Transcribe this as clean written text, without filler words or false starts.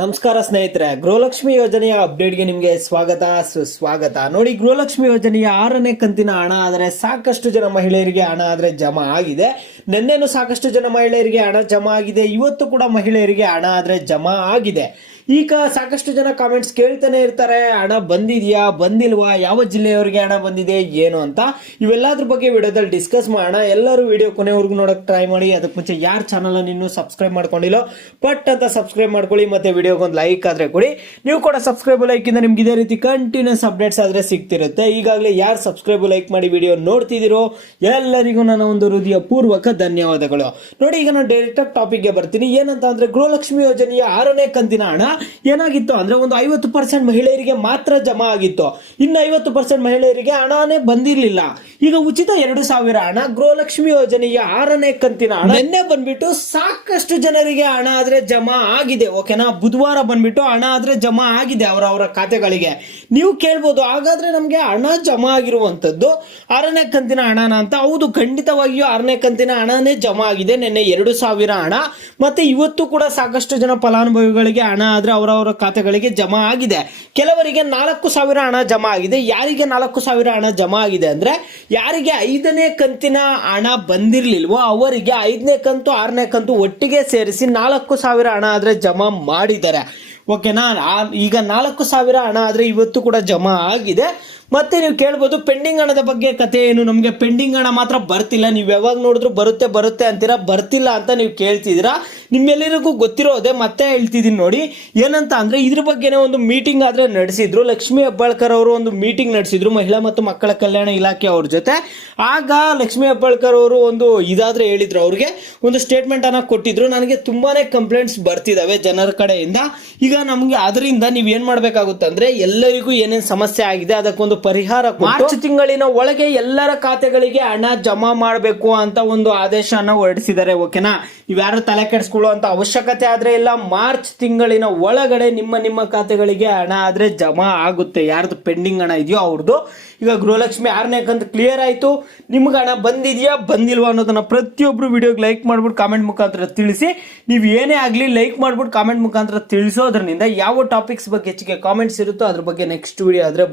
ನಮಸ್ಕಾರ ಸ್ನೇಹಿತರೆ, ಗೃಹಲಕ್ಷ್ಮಿ ಯೋಜನೆಯ ಅಪ್ಡೇಟ್ಗೆ ನಿಮಗೆ ಸ್ವಾಗತ ಸುಸ್ವಾಗತ. ನೋಡಿ, ಗೃಹಲಕ್ಷ್ಮಿ ಯೋಜನೆಯ 6ನೇ ಕಂತಿನ ಹಣ ಆದರೆ ಸಾಕಷ್ಟು ಜನ ಮಹಿಳೆಯರಿಗೆ ಹಣ ಆದರೆ ಜಮಾ ಆಗಿದೆ. ನಿನ್ನೆನೂ ಸಾಕಷ್ಟು ಜನ ಮಹಿಳೆಯರಿಗೆ ಹಣ ಜಮಾ ಆಗಿದೆ. ಇವತ್ತು ಕೂಡ ಮಹಿಳೆಯರಿಗೆ ಹಣ ಆದರೆ ಜಮಾ ಆಗಿದೆ. ಈಗ ಸಾಕಷ್ಟು ಜನ ಕಾಮೆಂಟ್ಸ್ ಕೇಳ್ತಾನೆ ಇರ್ತಾರೆ, ಹಣ ಬಂದಿದ್ಯಾ ಬಂದಿಲ್ವಾ, ಯಾವ ಜಿಲ್ಲೆಯವರಿಗೆ ಹಣ ಬಂದಿದೆ ಏನು ಅಂತ. ಇವೆಲ್ಲದ್ರ ಬಗ್ಗೆ ವಿಡಿಯೋದಲ್ಲಿ ಡಿಸ್ಕಸ್ ಮಾಡೋಣ. ಎಲ್ಲರೂ ವಿಡಿಯೋ ಕೊನೆವರೆಗೂ ನೋಡಕ್ ಟ್ರೈ ಮಾಡಿ. ಅದಕ್ಕೆ ಮುಂಚೆ ಯಾರು ಚಾನಲ್ ಇನ್ನೂ ಸಬ್ಸ್ಕ್ರೈಬ್ ಮಾಡ್ಕೊಂಡಿಲ್ಲೋ ಪಟ್ ಅಂತ ಸಬ್ಸ್ಕ್ರೈಬ್ ಮಾಡ್ಕೊಳ್ಳಿ. ಮತ್ತೆ ವಿಡಿಯೋಗೆ ಒಂದು ಲೈಕ್ ಆದ್ರೆ ಕೊಡಿ. ನೀವು ಕೂಡ ಸಬ್ಸ್ಕ್ರೈಬ್ ಲೈಕ್ ಇಂದ ನಿಮ್ಗೆ ಇದೇ ರೀತಿ ಕಂಟಿನ್ಯೂಸ್ ಅಪ್ಡೇಟ್ಸ್ ಆದ್ರೆ ಸಿಗ್ತಿರುತ್ತೆ. ಈಗಾಗಲೇ ಯಾರು ಸಬ್ಸ್ಕ್ರೈಬ್ ಲೈಕ್ ಮಾಡಿ ವಿಡಿಯೋ ನೋಡ್ತಿದ್ದೀರೋ ಎಲ್ಲರಿಗೂ ನನ್ನ ಒಂದು ಹೃದಯ ಪೂರ್ವಕ ಧನ್ಯವಾದಗಳು. ನೋಡಿ, ಈಗ ನಾನು ಡೈರೆಕ್ಟ್ ಟಾಪಿಕ್ಗೆ ಬರ್ತೀನಿ. ಏನಂತ ಅಂದ್ರೆ, ಗೃಹಲಕ್ಷ್ಮಿ ಯೋಜನೆಯ 6ನೇ ಕಂತಿನ ಹಣ ಏನಾಗಿತ್ತು ಅಂದ್ರೆ ಒಂದು 50% ಮಹಿಳೆಯರಿಗೆ ಮಾತ್ರ ಜಮಾ ಆಗಿತ್ತು. ಇನ್ನು 50% ಮಹಿಳೆಯರಿಗೆ ಹಣನೇ ಬಂದಿರಲಿಲ್ಲ. ಈಗ ಉಚಿತ 2,000 ಹಣ ಗೃಹಲಕ್ಷ್ಮಿ ಯೋಜನೆಯ 6ನೇ ಕಂತಿನ ಹಣ ನಿನ್ನೆ ಬಂದ್ಬಿಟ್ಟು ಸಾಕಷ್ಟು ಜನರಿಗೆ ಹಣ ಆದ್ರೆ ಜಮಾ ಆಗಿದೆ. ಓಕೆನಾ, ಬುಧವಾರ ಬಂದ್ಬಿಟ್ಟು ಹಣ ಆದ್ರೆ ಜಮಾ ಆಗಿದೆ ಅವರವರ ಖಾತೆಗಳಿಗೆ. ನೀವು ಕೇಳ್ಬೋದು, ಹಾಗಾದ್ರೆ ನಮ್ಗೆ ಹಣ ಜಮಾ ಆಗಿರುವಂತದ್ದು 6ನೇ ಕಂತಿನ ಹಣನ ಅಂತ. ಹೌದು, ಖಂಡಿತವಾಗಿಯೂ 6ನೇ ಕಂತಿನ ಹಣನೇ ಜಮಾ ಆಗಿದೆ. ನಿನ್ನೆ 2,000 ಹಣ, ಮತ್ತೆ ಇವತ್ತು ಕೂಡ ಸಾಕಷ್ಟು ಜನ ಫಲಾನುಭವಿಗಳಿಗೆ ಹಣ ಆದ್ರೆ ಅವರವರ ಖಾತೆಗಳಿಗೆ ಜಮಾ ಆಗಿದೆ. ಕೆಲವರಿಗೆ 4,000 ಹಣ ಜಮಾ ಆಗಿದೆ. ಯಾರಿಗೆ 4,000 ಹಣ ಜಮಾ ಆಗಿದೆ ಅಂದ್ರೆ, ಯಾರಿಗೆ 5ನೇ ಕಂತಿನ ಹಣ ಬಂದಿರ್ಲಿಲ್ವೋ ಅವರಿಗೆ 5ನೇ ಕಂತು 6ನೇ ಕಂತು ಒಟ್ಟಿಗೆ ಸೇರಿಸಿ 4,000 ಹಣ ಆದ್ರೆ ಜಮಾ ಮಾಡಿದ್ದಾರೆ. ಓಕೆನಾ, ಈಗ 4,000 ಹಣ ಆದ್ರೆ ಇವತ್ತು ಕೂಡ ಜಮಾ ಆಗಿದೆ. ಮತ್ತೆ ನೀವು ಕೇಳ್ಬೋದು, ಪೆಂಡಿಂಗ್ ಹಣದ ಬಗ್ಗೆ ಕತೆ ಏನು? ನಮಗೆ ಪೆಂಡಿಂಗ್ ಹಣ ಮಾತ್ರ ಬರ್ತಿಲ್ಲ. ನೀವು ಯಾವಾಗ ನೋಡಿದ್ರು ಬರುತ್ತೆ ಬರುತ್ತೆ ಅಂತೀರಾ, ಬರ್ತಿಲ್ಲ ಅಂತ ನೀವು ಕೇಳ್ತಿದ್ದೀರಾ. ನಿಮ್ಮೆಲ್ಲರಿಗೂ ಗೊತ್ತಿರೋದೆ, ಮತ್ತೆ ಹೇಳ್ತಿದ್ದೀನಿ ನೋಡಿ. ಏನಂತ ಅಂದ್ರೆ, ಇದ್ರ ಬಗ್ಗೆನೇ ಒಂದು ಮೀಟಿಂಗ್ ಆದ್ರೆ ನಡೆಸಿದ್ರು. ಲಕ್ಷ್ಮೀ ಹೆಬ್ಬಾಳ್ಕರ್ ಅವರು ಒಂದು ಮೀಟಿಂಗ್ ನಡೆಸಿದ್ರು ಮಹಿಳಾ ಮತ್ತು ಮಕ್ಕಳ ಕಲ್ಯಾಣ ಇಲಾಖೆ ಅವ್ರ ಜೊತೆ. ಆಗ ಲಕ್ಷ್ಮೀ ಹೆಬ್ಬಾಳ್ಕರ್ ಅವರು ಒಂದು ಇದಾದ್ರೆ ಹೇಳಿದ್ರು, ಅವ್ರಿಗೆ ಒಂದು ಸ್ಟೇಟ್ಮೆಂಟ್ ಅನ್ನ ಕೊಟ್ಟಿದ್ರು. ನನಗೆ ತುಂಬಾನೇ ಕಂಪ್ಲೇಂಟ್ಸ್ ಬರ್ತಿದಾವೆ ಜನರ ಕಡೆಯಿಂದ. ಈಗ ನಮ್ಗೆ ಅದರಿಂದ ನೀವ್ ಏನ್ ಮಾಡ್ಬೇಕಾಗುತ್ತೆ ಅಂದ್ರೆ, ಎಲ್ಲರಿಗೂ ಏನೇನ್ ಸಮಸ್ಯೆ ಆಗಿದೆ ಅದಕ್ಕೊಂದು ಪರಿಹಾರ ಮಾರ್ಚ್ ತಿಂಗಳಿನ ಒಳಗೆ ಎಲ್ಲರ ಖಾತೆಗಳಿಗೆ ಹಣ ಜಮಾ ಮಾಡಬೇಕು ಅಂತ ಒಂದು ಆದೇಶನ ಹೊರಡಿಸಿದ್ದಾರೆ. ಓಕೆನಾ, ನೀವು ಯಾರು ತಲೆ ಕೆಡಿಸ್ಕೊಳ್ಳೋ ಅಂತ ಅವಶ್ಯಕತೆ ಆದ್ರೆ ಇಲ್ಲ. ಮಾರ್ಚ್ ತಿಂಗಳಿನ ಒಳಗಡೆ ನಿಮ್ಮ ಖಾತೆಗಳಿಗೆ ಹಣ ಆದ್ರೆ ಜಮಾ ಆಗುತ್ತೆ. ಯಾರ್ದು ಪೆಂಡಿಂಗ್ ಹಣ ಇದೆಯೋ ಅವ್ರದ್ದು. ಈಗ ಗೃಹಲಕ್ಷ್ಮಿ 6ನೇ ಕಂತು ಕ್ಲಿಯರ್ ಆಯ್ತು. ನಿಮ್ಗೆ ಹಣ ಬಂದಿದ್ಯಾ ಬಂದಿಲ್ವಾ ಅನ್ನೋದನ್ನ ಪ್ರತಿಯೊಬ್ರು ವಿಡಿಯೋಗೆ ಲೈಕ್ ಮಾಡ್ಬಿಟ್ಟು ಕಾಮೆಂಟ್ ಮುಖಾಂತರ ತಿಳಿಸಿ. ನೀವು ಏನೇ ಆಗ್ಲಿ ಲೈಕ್ ಮಾಡ್ಬಿಟ್ಟು ಕಾಮೆಂಟ್ ಮುಖಾಂತರ ತಿಳಿಸೋದ್ರಿಂದ ಯಾವ ಟಾಪಿಕ್ಸ್ ಬಗ್ಗೆ ಹೆಚ್ಚಿಗೆ ಕಾಮೆಂಟ್ಸ್ ಇರುತ್ತೋ ಅದ್ರ ಬಗ್ಗೆ ನೆಕ್ಸ್ಟ್ ವಿಡಿಯೋ ಆದ್ರೆ